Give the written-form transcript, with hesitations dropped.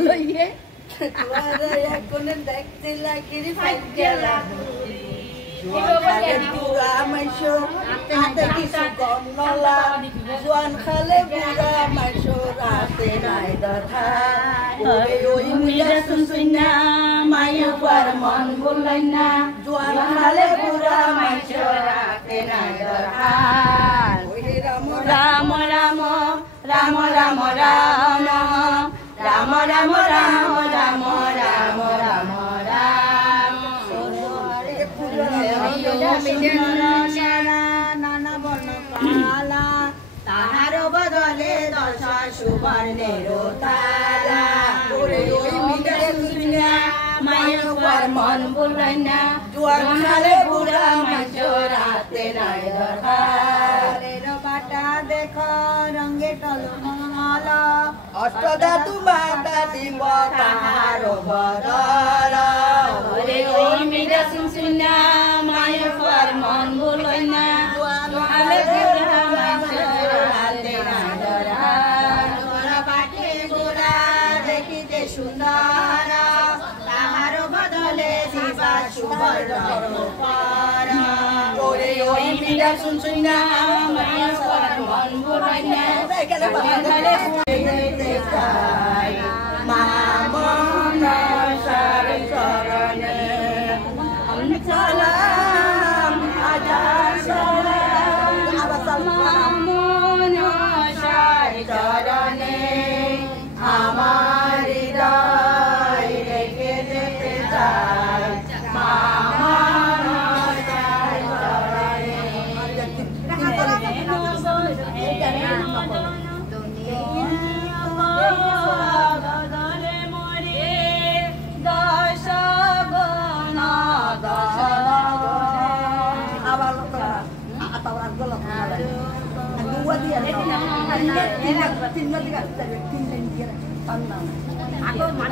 লইয়ে কোনে দেখতে লাগিরি ফাইকেলা বুড়া মাইশো হাতে কিছু কম নলা জোয়ান খালে বুড়া মাইশো রাতে নাই দরখা ওই মিলে শুনছুই না মায়ু পার মন বললাই না জোয়ান খালে বুড়া মাইশো রাতে নাই দরখা রাম রাম রাম রাম রাম রাম রাম রাম রাম রাম রাম নানা বর্ণ কালা তাহার বদলে দশ সুবর্ণের তালা মায়ের উপর মন বললেন না জোয়ান খালে বুড়া মাঝো রাতে নাই দরকার বাটা দেখো রঙে টলমল অষ্টধাতু মাতা দিব তাহার বদল ওই মিরা শুনছুনা মায়ের উপর মন বললেন না জোয়ান খালে বুড়া মাঝো রাতে নাই দরকার বাটে গোরা দেখিতে সুন্দর তাহার বদলে দিবা সুবর্ণ ওরে ওই মিরা শুনছুনা মায়ের উপর মন বললেন না মামন সারে চরণে সালাম হাজার সালাম মামন সারে চরণে আমার হৃদয় রেখে যেতে চাই মামন সারে চরণে aku